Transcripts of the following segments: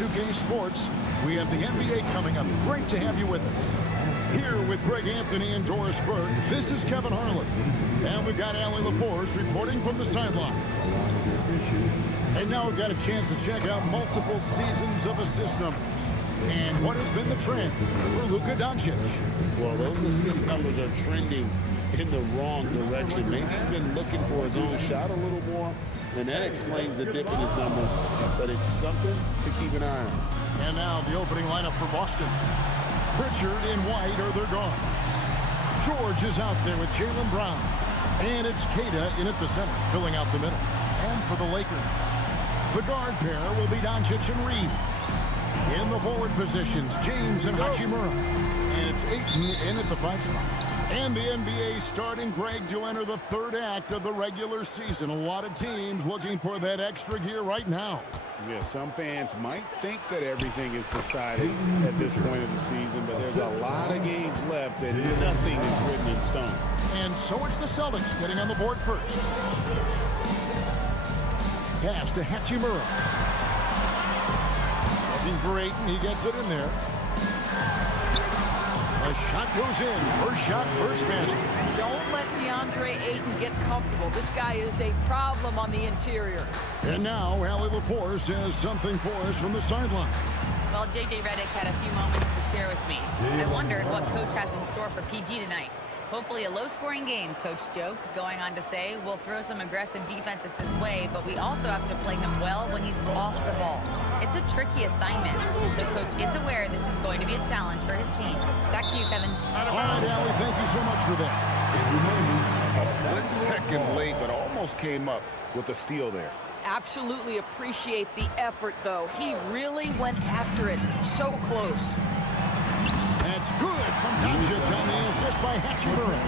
2K Sports. We have the NBA coming up. Great to have you with us. Here with Greg Anthony and Doris Burke, this is Kevin Harlan. And we've got Allie LaForce reporting from the sideline. And now we've got a chance to check out multiple seasons of assist numbers. And what has been the trend for Luka Doncic? Well, those assist numbers are trending in the wrong direction. Maybe he's been looking for his own shot a little more, and that explains the dip in his numbers. But it's something to keep an eye on. And now the opening lineup for Boston. Pritchard in white, or they're gone. George is out there with Jaylen Brown. And it's Queta in at the center, filling out the middle. And for the Lakers, the guard pair will be Doncic and Reed. In the forward positions, James and Hachimura. And it's Ayton in at the 5 spot. And the NBA starting, Greg, to enter the third act of the regular season. A lot of teams looking for that extra gear right now. Yeah, some fans might think that everything is decided at this point of the season, but there's a lot of games left and nothing is written in stone. And so it's the Celtics getting on the board first. Pass to Hachimura. Looking for Ayton, he gets it in there. A shot goes in. First shot, first basket. Don't let DeAndre Ayton get comfortable. This guy is a problem on the interior. And now Allie LaForce has something for us from the sideline. Well, J.J. Redick had a few moments to share with me. I wondered what Coach has in store for PG tonight. Hopefully a low-scoring game, Coach joked, going on to say, we'll throw some aggressive defenses his way, but we also have to play him well when he's off the ball. It's a tricky assignment, so Coach is aware this is going to be a challenge for his team. Back to you, Kevin. All right, Allie, thank you so much for that. A split second late, but almost came up with a steal there. Absolutely appreciate the effort, though. He really went after it. So close. That's good from Doncic on the assist by Hachimura.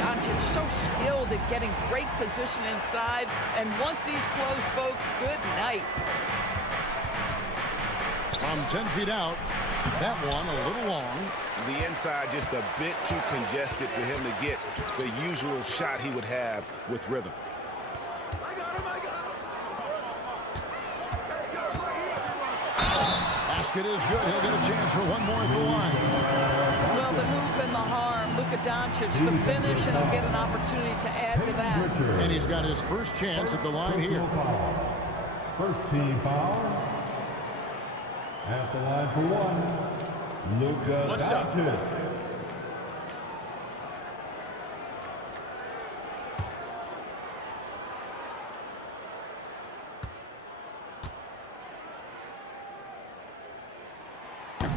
Doncic so skilled at getting great position inside, and once he's close, folks, good night. From 10 feet out, that one a little long. The inside just a bit too congested for him to get the usual shot he would have with rhythm. Basket is good. He'll get a chance for one more at the line. Well, the hoop and the harm. Look at Doncic, the finish, and he'll get an opportunity to add to that. And he's got his first chance at the line here. First team foul. At the line for one, Luka Doncic.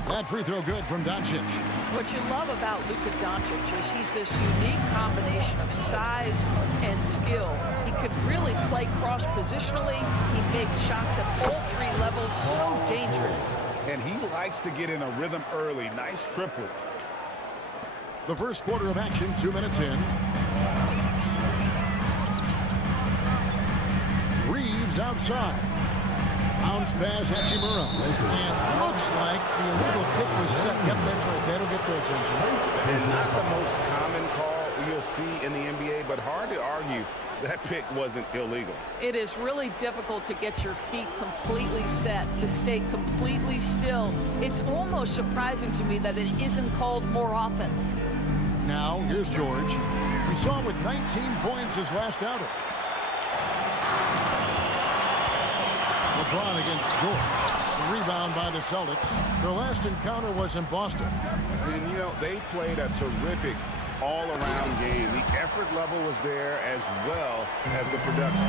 That free throw good from Doncic. What you love about Luka Doncic is he's this unique combination of size and skill. He could really play cross-positionally. He makes shots at all 3 levels. So dangerous. And he likes to get in a rhythm early. Nice triple. The first quarter of action, 2 minutes in. Reeves outside. Bounce pass, Hachimura. And looks like the illegal kick was set. Yep, that's right. That'll get their attention. And not the most common call you'll see in the NBA, but hard to argue that pick wasn't illegal. It is really difficult to get your feet completely set, to stay completely still. It's almost surprising to me that it isn't called more often. Now, here's George. We saw him with 19 points his last outing. LeBron against George. The rebound by the Celtics. Their last encounter was in Boston. And, you know, they played a terrific all-around game. The effort level was there as well as the production.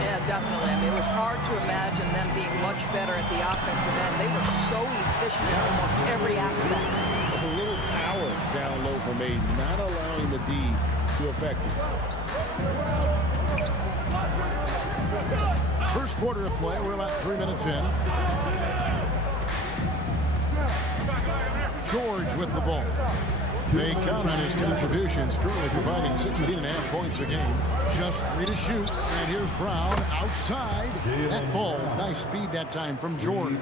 Yeah, definitely. I mean, it was hard to imagine them being much better at the offensive end. They were so efficient in almost every aspect. There's a little power down low from Ayton, not allowing the D to affect him. First quarter of play, we're about 3 minutes in. George with the ball. They count on his contributions, currently providing 16.5 points a game. Just 3 to shoot. And here's Brown outside. That falls. Nice feed that time from Jordan.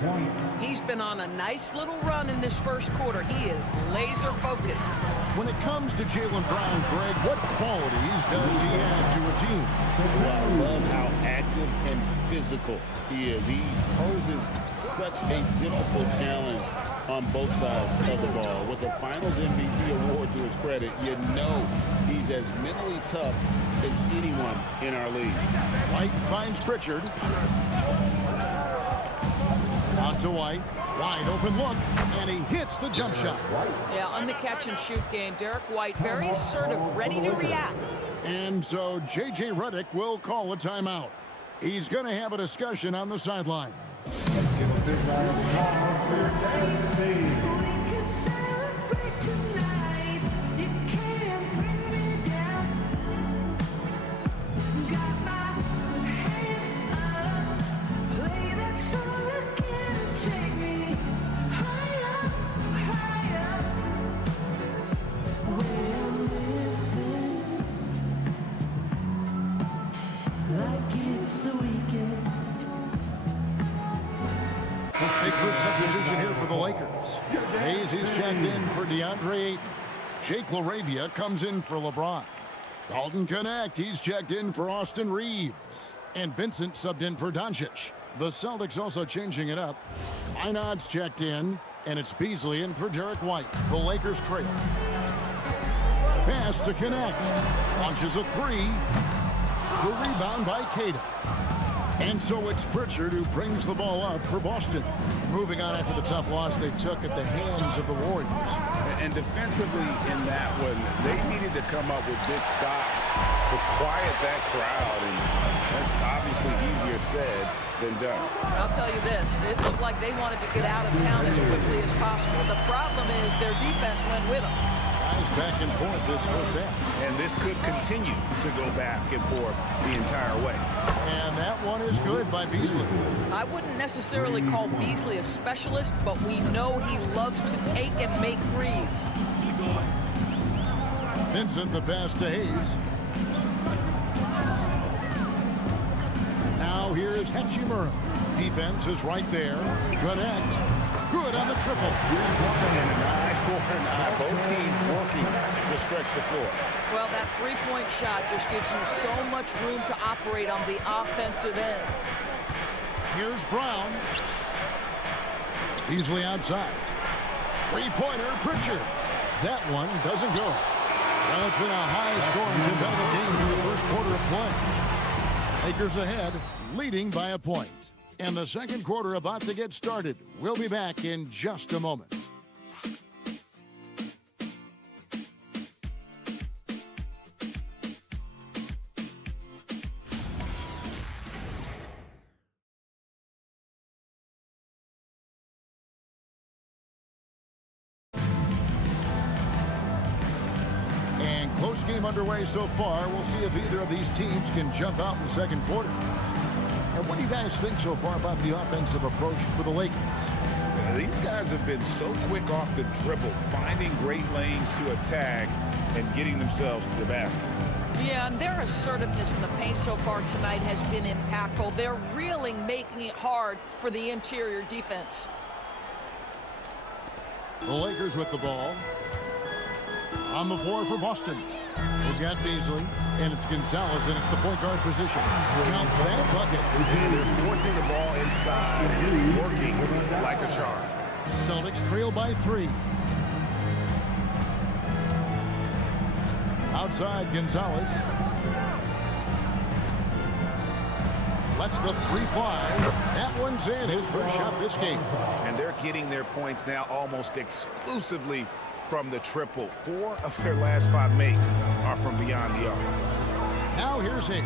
He's been on a nice little run in this first quarter. He is laser focused. When it comes to Jaylen Brown, Greg, what qualities does he add to a team? Well, I love how active and physical he is. He poses such a difficult challenge on both sides of the ball. With a Finals MVP award to his credit, you know he's as mentally tough as anyone in our league. White finds Pritchard. Out to White. Wide open look, and he hits the jump shot. Yeah, on the catch and shoot game, Derek White very assertive, ready to react. And so J.J. Redick will call a timeout. He's going to have a discussion on the sideline. Big group substitution here for the Lakers. Hayes is checked in for DeAndre Ayton. Jake LaRavia comes in for LeBron. Dalton Connect, he's checked in for Austin Reeves. And Vincent subbed in for Doncic. The Celtics also changing it up. Einad's checked in, and it's Beasley in for Derek White. The Lakers trail. Pass to Connect. Launches a three. The rebound by Queta. And so it's Pritchard who brings the ball up for Boston. Moving on after the tough loss they took at the hands of the Warriors. And defensively in that one, they needed to come up with big stops to quiet that crowd. And that's obviously easier said than done. I'll tell you this, it looked like they wanted to get out of town as quickly as possible. The problem is their defense went with them. Guys back and forth this first half. And this could continue to go back and forth the entire way. And that one is good by Beasley. I wouldn't necessarily call Beasley a specialist, but we know he loves to take and make threes. Vincent the pass to Hayes. Now here's Hachimura. Defense is right there. Connect. Good on the triple. And an eye for an eye. Both teams working to stretch the floor. Well, that three-point shot just gives you so much room to operate on the offensive end. Here's Brown. Beasley outside. Three-pointer, Pritchard. That one doesn't go. Well, it's been a high-scoring competitive game through the first quarter of play. Lakers ahead, leading by a point. And the second quarter about to get started. We'll be back in just a moment. And close game underway so far. We'll see if either of these teams can jump out in the second quarter. And what do you guys think so far about the offensive approach for the Lakers? These guys have been so quick off the dribble, finding great lanes to attack and getting themselves to the basket. Yeah, and their assertiveness in the paint so far tonight has been impactful. They're really making it hard for the interior defense. The Lakers with the ball. On the floor for Boston. We've got Beasley, and it's Gonzalez in at the point guard position. Count that bucket. And they're forcing the ball inside, and it's working like a charm. Celtics trail by 3. Outside, Gonzalez. Lets the 3 fly. That one's in. His first shot this game. And they're getting their points now almost exclusively from the triple. 4 of their last 5 makes are from beyond the arc. Now here's Hayes.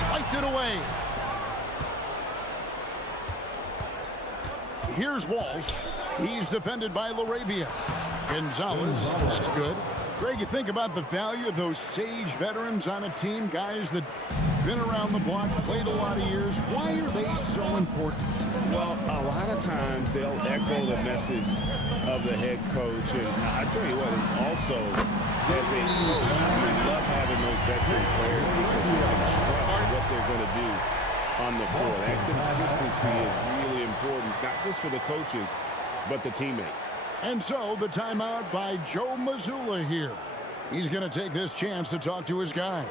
Spiked it away. Here's Walsh. He's defended by LaRavia. Gonzalez, that's good. Greg, you think about the value of those sage veterans on a team, guys that been around the block, played a lot of years. Why are they so important? Well, a lot of times they'll echo the message of the head coach. And I tell you what, it's also, as a coach, you love having those veteran players because you can trust what they're going to do on the floor. That consistency is really important, not just for the coaches, but the teammates. And so the timeout by Joe Mazzulla here. He's going to take this chance to talk to his guys.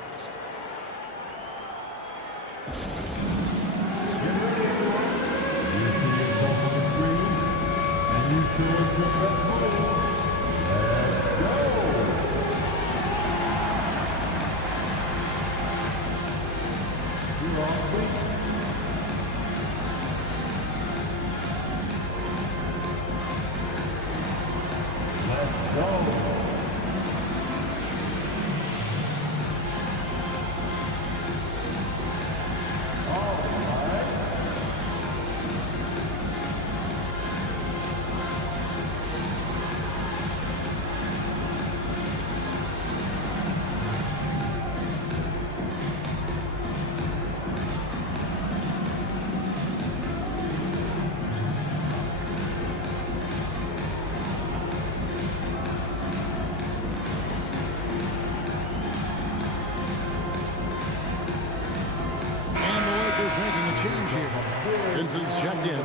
Vincent's checked in.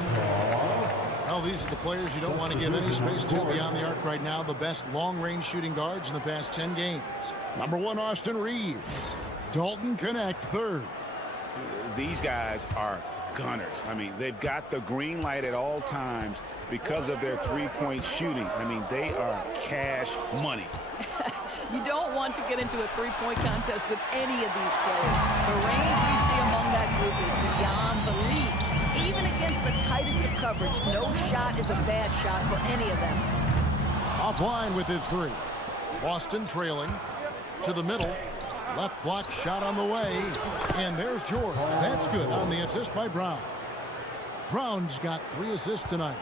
Well, these are the players you don't want to give any space to beyond the arc right now. The best long-range shooting guards in the past 10 games. Number 1, Austin Reeves. Dalton Connect, third. These guys are gunners. I mean, they've got the green light at all times because of their three-point shooting. I mean, they are cash money. You don't want to get into a three-point contest with any of these players. The range we see among that group is beyond belief. Even against the tightest of coverage, no shot is a bad shot for any of them. Offline with his three. Boston trailing to the middle. Left block shot on the way. And there's George. That's good on the assist by Brown. Brown's got 3 assists tonight.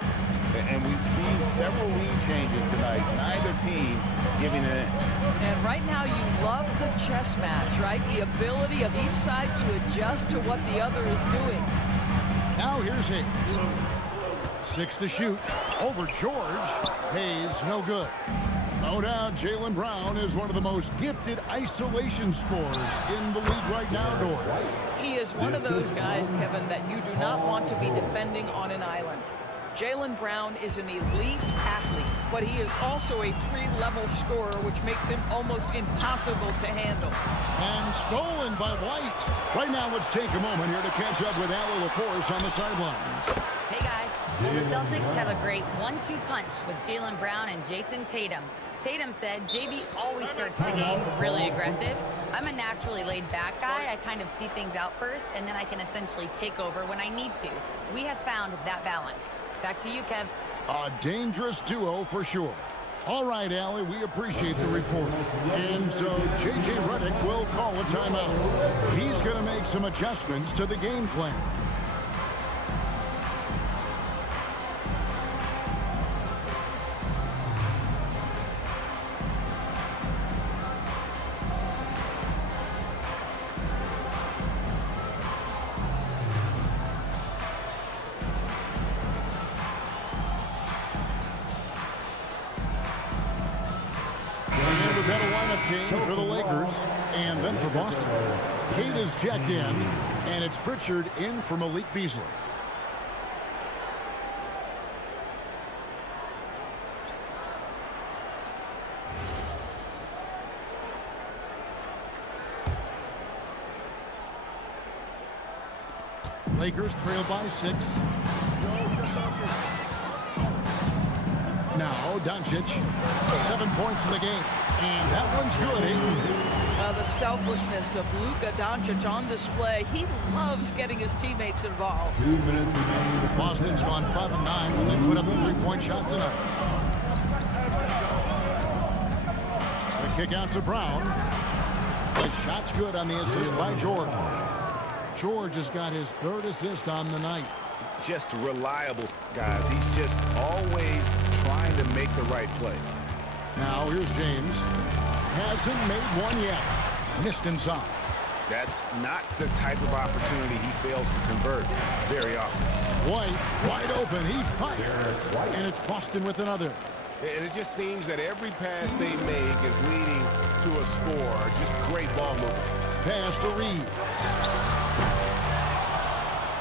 And we've seen several lead changes tonight. Neither team giving an inch. And right now you love the chess match, right? The ability of each side to adjust to what the other is doing. Now here's Hayes. 6 to shoot. Over George. Hayes, no good. No doubt Jaylen Brown is one of the most gifted isolation scorers in the league right now, Dort. He is one of those guys, Kevin, that you do not want to be defending on an island. Jaylen Brown is an elite athlete, but he is also a 3-level scorer, which makes him almost impossible to handle. And stolen by White. Right now, let's take a moment here to catch up with Allie LaForce on the sidelines. Hey, guys. Well, the Celtics have a great 1-2 punch with Jaylen Brown and Jason Tatum. Tatum said, JB always starts the game really aggressive. I'm a naturally laid-back guy. I kind of see things out first, and then I can essentially take over when I need to. We have found that balance. Back to you, Kev. A dangerous duo for sure. All right, Allie, we appreciate the report. And so J.J. Redick will call a timeout. He's going to make some adjustments to the game plan. Change for the Lakers, and then for Boston. Kate is checked in, and it's Pritchard in for Malik Beasley. Lakers trail by 6. Now Doncic, 7 points in the game. And that one's good, Ayton. The selflessness of Luka Doncic on display. He loves getting his teammates involved. 2 minutes remaining. Boston's gone 5 of 9 when they put up a 3-point shot tonight. The kick out to Brown. The shot's good on the assist by George. George has got his 3rd assist on the night. Just reliable, guys. He's just always trying to make the right play. Now here's James. Hasn't made one yet. Missed inside. That's not the type of opportunity he fails to convert very often. White, wide open. He fires. And it's Boston with another. And it just seems that every pass they make is leading to a score. Just great ball movement. Pass to Reeves.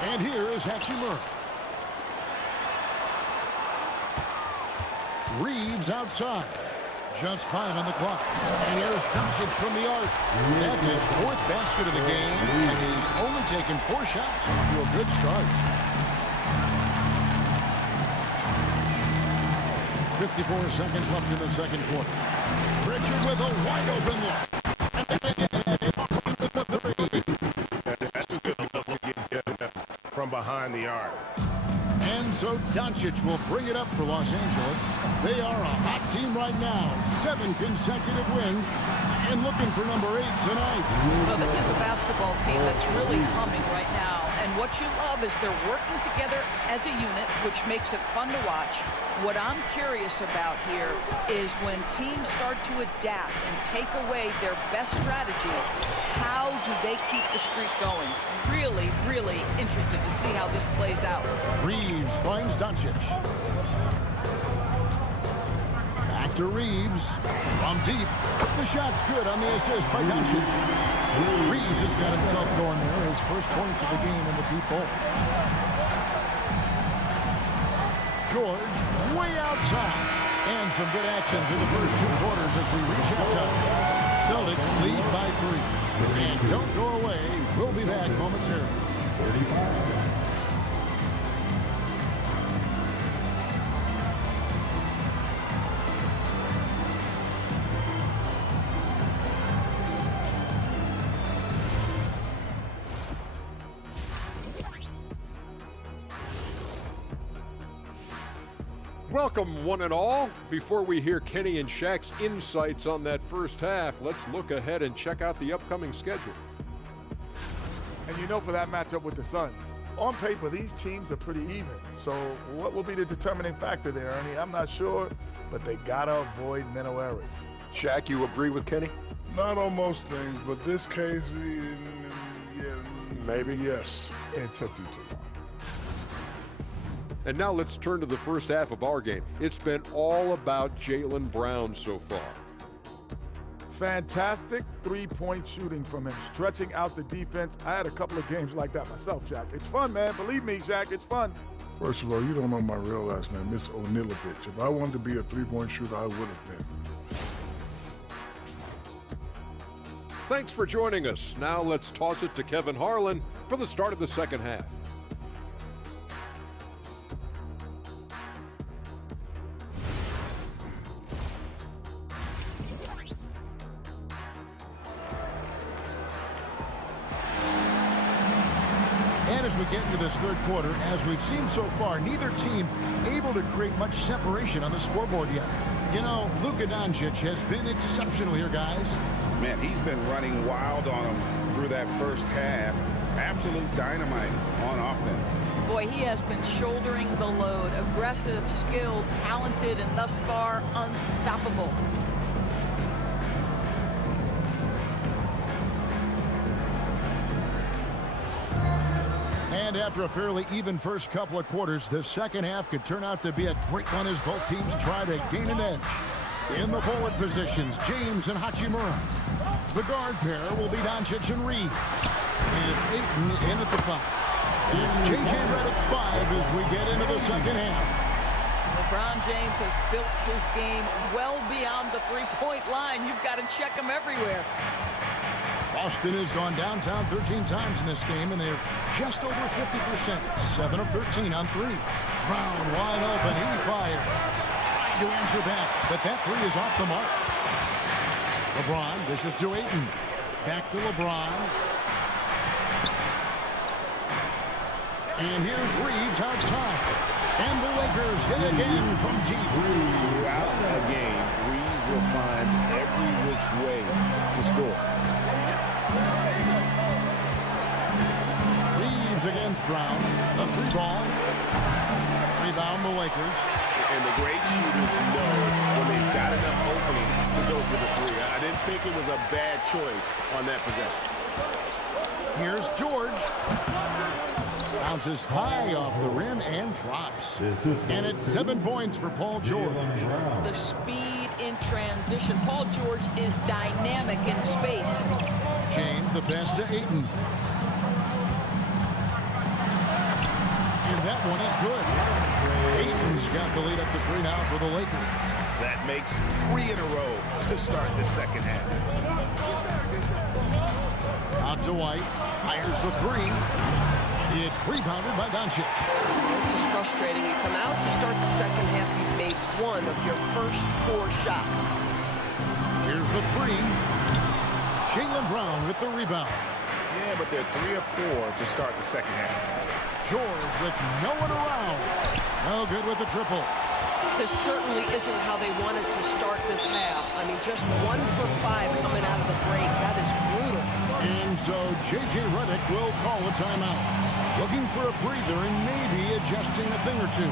And here is Hachimura. Reeves outside. Just 5 on the clock. And here's Doncic from the arc. That's his 4th basket of the game. And he's only taken 4 shots off to a good start. 54 seconds left in the second quarter. Pritchard with a wide open look. That's a good look to get from behind the arc. And so Doncic will bring it up for Los Angeles. They are a hot team right now. 7 consecutive wins and looking for number 8 tonight. Well, this is a basketball team that's really humming right now. And what you love is they're working together as a unit, which makes it fun to watch. What I'm curious about here is when teams start to adapt and take away their best strategy, how do they keep the streak going? Really, really interested to see how this plays out. Reeves finds Doncic. Back to Reeves. From deep. The shot's good on the assist by Doncic. Reeves has got himself going there. His first points of the game in the deep ball. George way outside. And some good action through the first 2 quarters as we reach halftime. Celtics lead by 3. And don't go away. We'll be back momentarily. 35. Welcome, one and all. Before we hear Kenny and Shaq's insights on that first half, let's look ahead and check out the upcoming schedule. And you know, for that matchup with the Suns, on paper, these teams are pretty even. So what will be the determining factor there, Ernie? I'm not sure, but they gotta avoid mental errors. Shaq, you agree with Kenny? Not on most things, but this case, yeah, Maybe. Yes. It took you too long. And now let's turn to the first half of our game. It's been all about Jaylen Brown so far. Fantastic three-point shooting from him, stretching out the defense. I had a couple of games like that myself, Shaq. It's fun, man. Believe me, Shaq, it's fun. First of all, you don't know my real last name. It's Onilovich. If I wanted to be a three-point shooter, I would have been. Thanks for joining us. Now let's toss it to Kevin Harlan for the start of the second half. And as we get into this third quarter, as we've seen so far, neither team able to create much separation on the scoreboard yet. You know, Luka Doncic has been exceptional here, guys. Man, he's been running wild on him through that first half. Absolute dynamite on offense. Boy, he has been shouldering the load. Aggressive, skilled, talented, and thus far, unstoppable. And after a fairly even first couple of quarters, the second half could turn out to be a great one as both teams try to gain an edge. In the forward positions, James and Hachimura. The guard pair will be Doncic and Reed. And it's Ayton in at the 5. It's J.J. Redick's 5 as we get into the second half. LeBron James has built his game well beyond the three-point line. You've got to check him everywhere. Boston has gone downtown 13 times in this game, and they're just over 50%. 7 of 13 on 3. Brown wide open. He fired. Trying to answer back, but that 3 is off the mark. LeBron dishes to Ayton. Back to LeBron. And here's Reeves outside. And the Lakers hit again from deep. Throughout the game, Reeves will find every which way to score. Reeves against Brown. The 3 ball. Rebound the Lakers. And the great shooters know when they've got enough opening to go for the 3. I didn't think it was a bad choice on that possession. Here's George. Bounces high off the rim and drops. And it's 7 points for Paul George. The speed in transition. Paul George is dynamic in space. James, the pass to Ayton. And that one is good. Ayton's got the lead up to 3 now for the Lakers. That makes 3 in a row to start the second half. Out to White. Fires the 3. It's rebounded by Doncic. This is frustrating. You come out to start the second half, you've made 1 of your first 4 shots. Here's the 3. Jaylen Brown with the rebound. Yeah, but they're 3 of 4 to start the second half. George with no one around. No good with the triple. This certainly isn't how they wanted to start this half. I mean, just 1 for 5 coming out of the break. That is brutal. And so J.J. Redick will call a timeout. Looking for a breather and maybe adjusting a thing or two.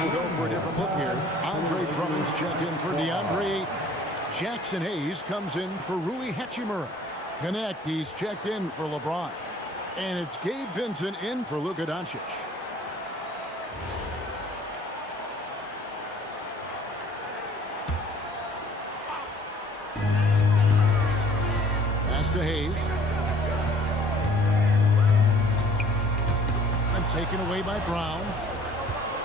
We'll go for a different look here. Andre Drummond's checked in for DeAndre. Jackson Hayes comes in for Rui Hachimura. Connect, he's checked in for LeBron. And it's Gabe Vincent in for Luka Doncic. Pass to Hayes. And taken away by Brown.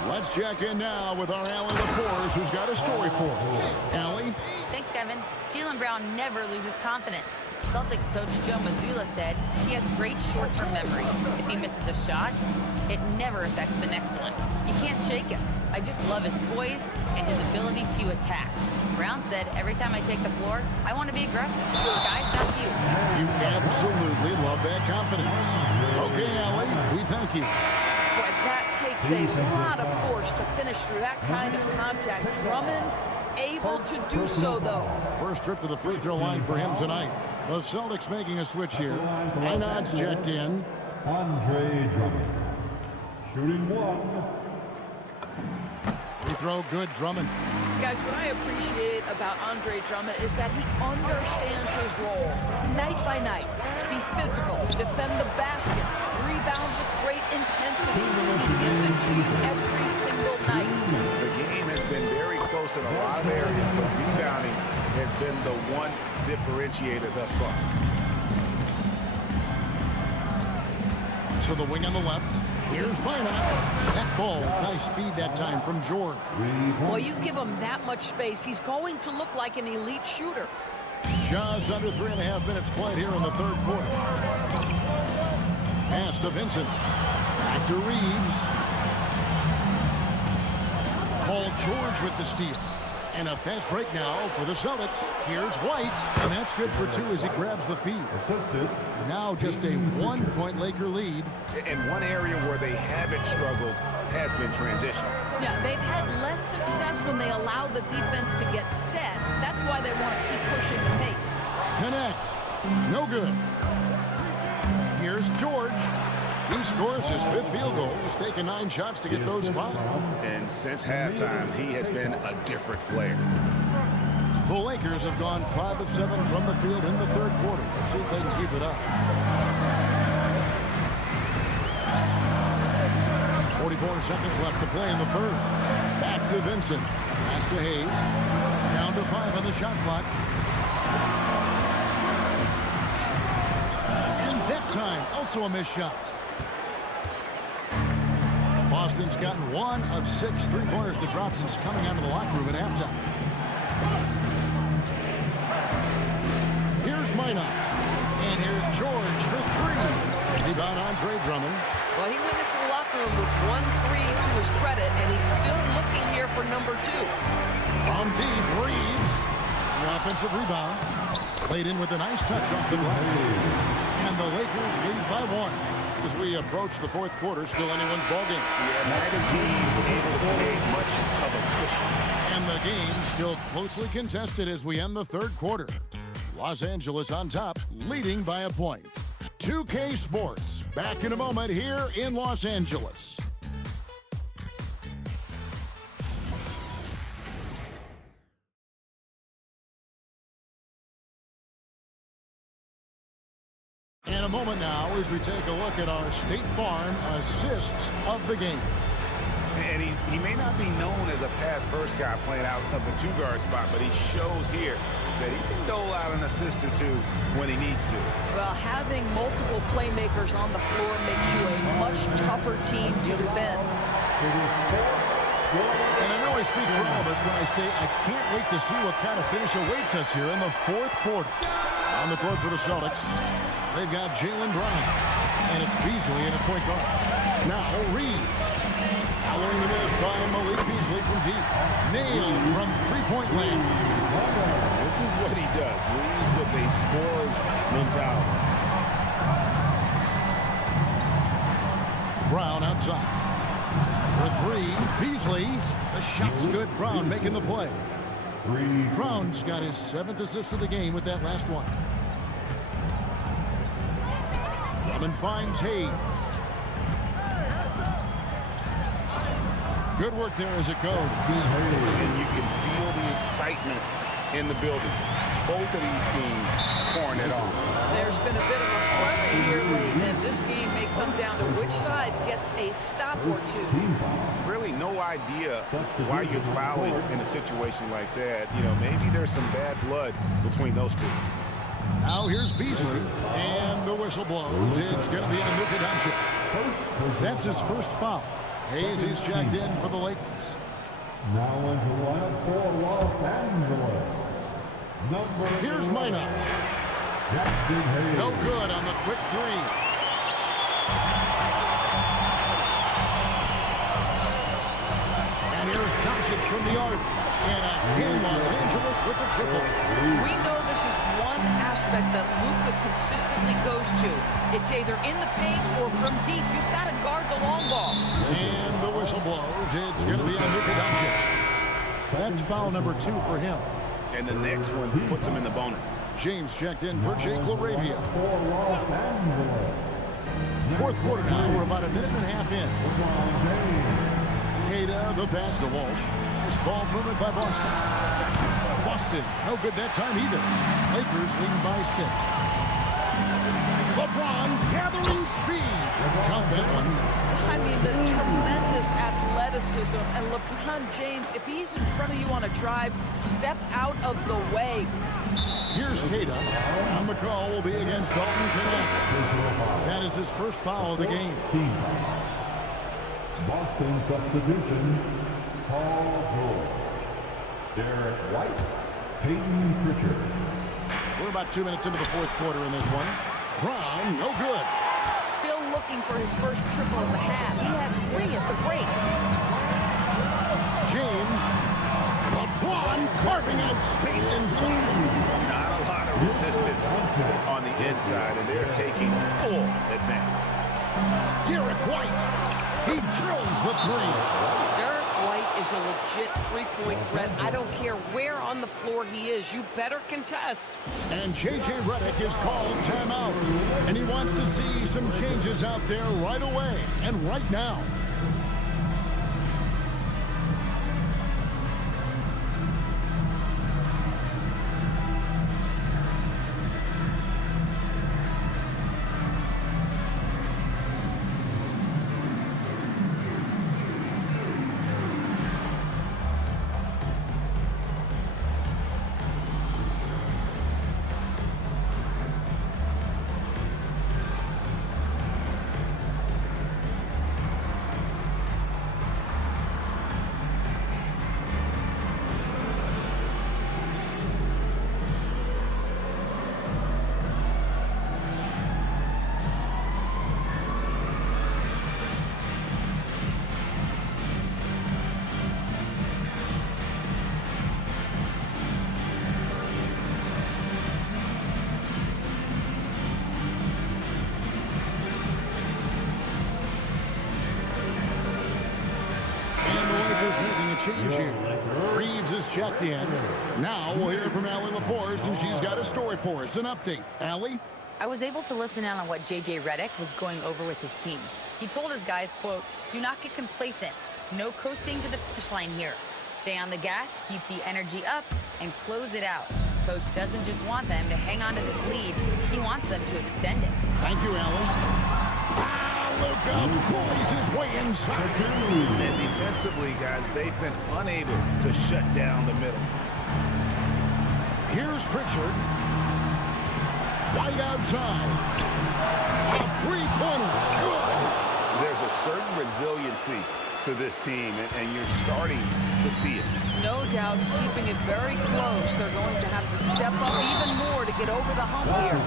Let's check in now with our Allie LaForce, who's got a story for us. Allie? Thanks, Kevin. Jaylen Brown never loses confidence. Celtics coach Joe Mazzulla said he has great short-term memory. If he misses a shot, it never affects the next one. You can't shake him. I just love his poise and his ability to attack. Brown said, every time I take the floor, I want to be aggressive. Guys, that's you. You absolutely love that confidence. Okay, Allie, we thank you. Boy, that takes a lot of force to finish through that kind of contact. Drummond able to do so, though. First trip to the free throw line for him tonight. The Celtics making a switch here. Einad's checked in. Andre Drummond. Shooting 1. Free throw good, Drummond. Guys, what I appreciate about Andre Drummond is that he understands his role night by night. Be physical, defend the basket, rebound with great intensity. He gives it to you every single night. The game has been very close in a lot of areas, but rebounding has been the one differentiator thus far. To the wing on the left. Here's Minot. That ball's nice feed that time from George. Well, you give him that much space, he's going to look like an elite shooter. Just under 3.5 minutes played here in the third quarter. Pass to Vincent. Back to Reeves. Paul George with the steal. And a fast break now for the Celtics. Here's White, and that's good for 2 as he grabs the feed. Now just a 1-point Laker lead. And one area where they haven't struggled has been transition. Yeah, they've had less success when they allow the defense to get set. That's why they want to keep pushing the pace. Connect. No good. Here's George. He scores his 5th field goal. He's taken 9 shots to get those 5. And since halftime, he has been a different player. The Lakers have gone 5 of 7 from the field in the third quarter. Let's see if they can keep it up. 24 seconds left to play in the third. Back to Vincent. Pass to Hayes. Down to 5 on the shot clock. And that time, also a missed shot. Boston's gotten 1 of 6 three-pointers to drop since coming out of the locker room at halftime. Here's Minot. And here's George for 3. Rebound Andre Drummond. Well, he went into the locker room with 1 3 to his credit, and he's still looking here for number 2. From deep, Reeves. The offensive rebound. Played in with a nice touch off the glass. And the Lakers lead by 1. As we approach the fourth quarter, still anyone's ballgame. Yeah, neither team able to create much of a cushion. And the game still closely contested as we end the third quarter. Los Angeles on top, leading by a point. 2K Sports, back in a moment here in Los Angeles. In a moment now as we take a look at our State Farm assists of the game. And he may not be known as a pass-first guy playing out of the two-guard spot, but he shows here that he can dole out an assist or two when he needs to. Well, having multiple playmakers on the floor makes you a much tougher team to defend. And I know I speak for all of us when I say I can't wait to see what kind of finish awaits us here in the fourth quarter. On the court for the Celtics, they've got Jaylen Brown. And it's Beasley in at point guard. Now Reed. Following the miss by Malik Beasley from deep. Nailed from three-point land. This is what he does. Reeves with a scorer's mentality. Brown outside. For 3, Beasley. The shot's good. Brown making the play. Brown's got his 7th assist of the game with that last one. Drummond finds Hayes. Good work there as it goes. And you can feel the excitement in the building. Both of these teams pouring it on. There's been a bit of a flurry here late, and this game may come down to which side gets a stop or two. Really no idea why you're fouling in a situation like that. You know, maybe there's some bad blood between those two. Now here's Beasley, and the whistle blows. It's going to be on Luka Doncic. That's his first foul. Hayes is checked in for the Lakers. Now into lineup for Los Angeles. Here's Minot. No good on the quick 3. And here's Doncic from the arc. And again, Los Angeles with the triple. We know this is one aspect that Luka consistently goes to. It's either in the paint or from deep. You've got to guard the long ball. And the whistle blows. It's going to be on Luka Doncic. That's foul number 2 for him. And the next one puts him in the bonus. James checked in for Jake LaRavia. Fourth quarter now. We're about a minute and a half in. Queta, the pass to Walsh. Nice ball movement by Boston. Boston, no good that time either. Lakers leading by 6. LeBron gathering speed. Count that one. I mean, the tremendous athleticism. And LeBron James, if he's in front of you on a drive, step out of the way. Here's Queta. And the call will be against Dalton Knecht. That is his first foul of the game. Boston substitution, Paul George, Derek White, Peyton Pritchard. We're about 2 minutes into the fourth quarter in this one. Brown, no good. Still looking for his first triple of the half. He had 3 at the break. James. LeBron carving out space inside. Not a lot of resistance on the inside, and they're taking full advantage. Derek White. He drills the 3. Derek White is a legit three-point threat. I don't care where on the floor he is. You better contest. And J.J. Redick is called timeout. And he wants to see some changes out there right away and right now. change here. Reeves is checked in. Now we'll hear from Allie LaForce, and she's got a story for us. An update. Allie? I was able to listen in on what J.J. Redick was going over with his team. He told his guys, quote, "Do not get complacent. No coasting to the finish line here. Stay on the gas, keep the energy up, and close it out." Coach doesn't just want them to hang on to this lead. He wants them to extend it. Thank you, Allie. Luka pulls his way inside. And defensively, guys, they've been unable to shut down the middle. Here's Pritchard. Right outside. A three-pointer. Good. There's a certain resiliency to this team, and you're starting to see it. No doubt keeping it very close. They're going to have to step up even more to get over the hump here.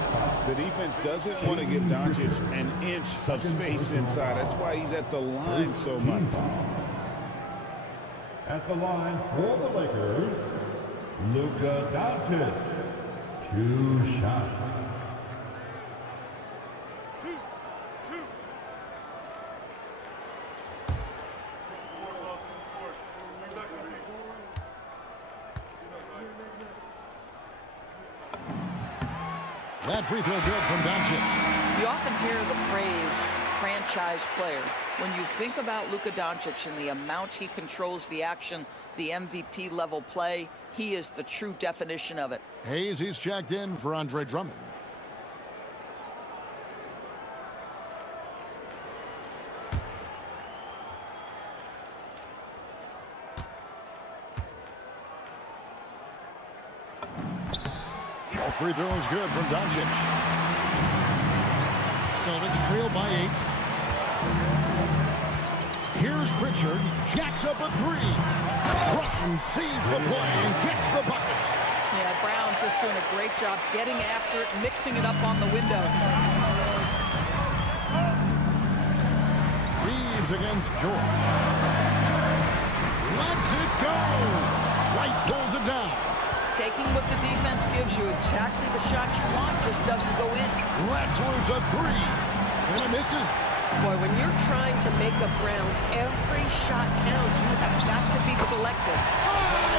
The defense doesn't want to give Doncic an inch of space inside. That's why he's at the line so much. At the line for the Lakers, Luka Doncic. 2 shots. That free throw good from Doncic. You often hear the phrase franchise player. When you think about Luka Doncic and the amount he controls the action, the MVP level play, he is the true definition of it. Hayes, he's checked in for Andre Drummond. All free throws good from Doncic. Celtics trail by 8. Here's Pritchard. Jacks up a 3. Broughton sees the play and gets the bucket. Yeah, Brown's just doing a great job getting after it, mixing it up on the window. Reeves against George. Lets it go. White pulls it down. Taking what the defense gives you, exactly the shot you want, just doesn't go in. Let's lose a 3. And it misses. Boy, when you're trying to make up ground, every shot counts. You have got to be selective.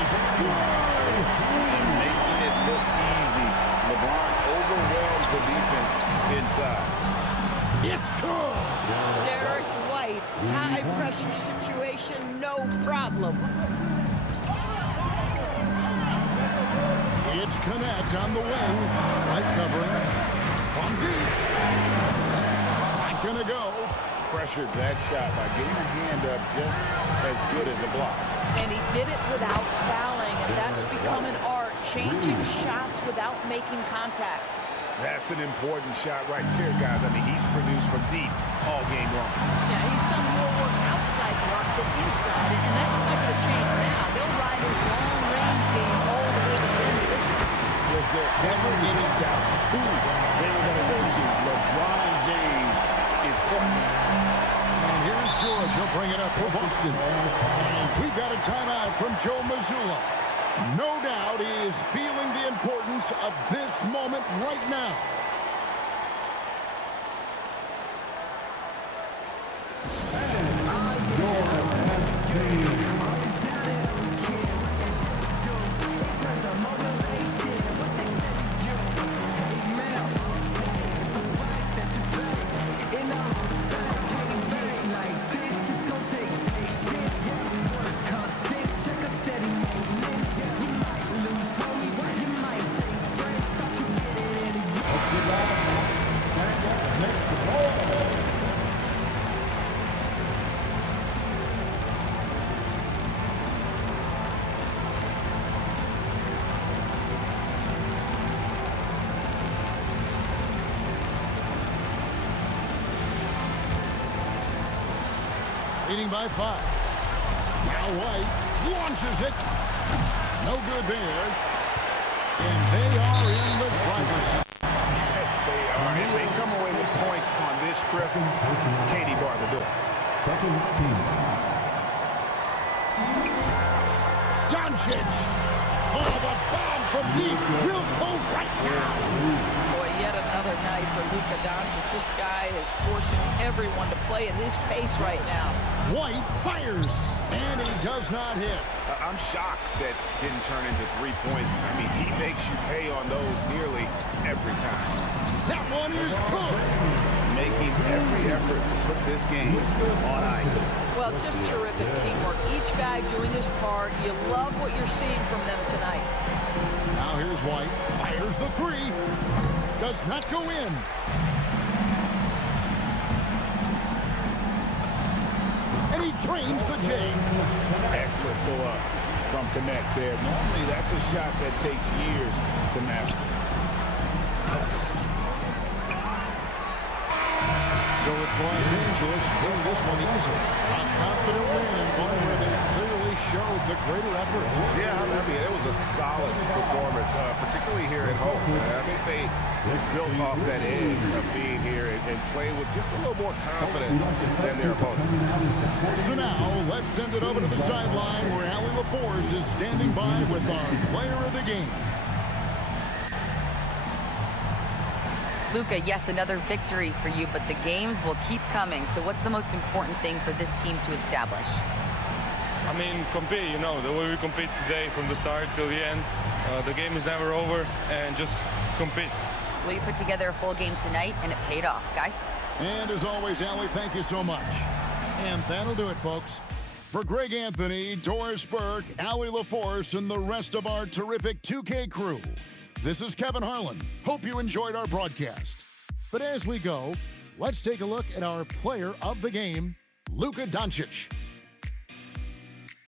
It's good. And making it look easy. LeBron overwhelms the defense inside. It's good. Derek White, high pressure situation, no problem. It's Connect on the wing. Right covering. From deep. Not gonna go. Pressured that shot by getting a hand up just as good as a block. And he did it without fouling, and that's become an art, changing shots without making contact. That's an important shot right there, guys. I mean, he's produced from deep all game long. Yeah, he's done more work outside the arc than inside, and that's not going to change now. They'll ride his long-range game all the way to the end of this one. Was there ever any doubt who they were going to go to? LeBron James is close. And here's George. He'll bring it up for Boston. And we've got a timeout from Joe Mazzulla. No doubt he is feeling the importance of this moment right now. Leading by 5. Now White launches it. No good there. And they are in the driver's seat. Yes, they are. And they come away with points on this trip. Katie barred the door. Second team. Doncic. Oh, the bomb from deep will go right down. Boy, yet another night for Luka Doncic. This guy is forcing everyone to play at his pace right now. White fires. And he does not hit. I'm shocked that didn't turn into 3 points. I mean, he makes you pay on those nearly every time. That one is good. Making every effort to put this game on ice. Well, just terrific teamwork. Each guy doing his part. You love what you're seeing from them tonight. Now here's White. Fires the three. Does not go in. And he trains the J. Excellent pull-up from Connect there. Normally, that's a shot that takes years to master. So it's Los Angeles winning this one easily. A confident win and one where they clearly showed the greater effort. Yeah, I mean, it was a solid performance, particularly here at home. I think they built off that edge of being here and played with just a little more confidence than their opponent. So now, let's send it over to the sideline where Allie LaForce is standing by with our player of the game. Luka, yes, another victory for you, but the games will keep coming. So what's the most important thing for this team to establish? I mean, compete, you know, the way we compete today from the start till the end. The game is never over, and just compete. Will you put together a full game tonight? And it paid off, guys. And as always, Allie, thank you so much. And that'll do it, folks. For Greg Anthony, Doris Burke, Allie LaForce, and the rest of our terrific 2K crew, this is Kevin Harlan. Hope you enjoyed our broadcast. But as we go, let's take a look at our player of the game, Luka Doncic.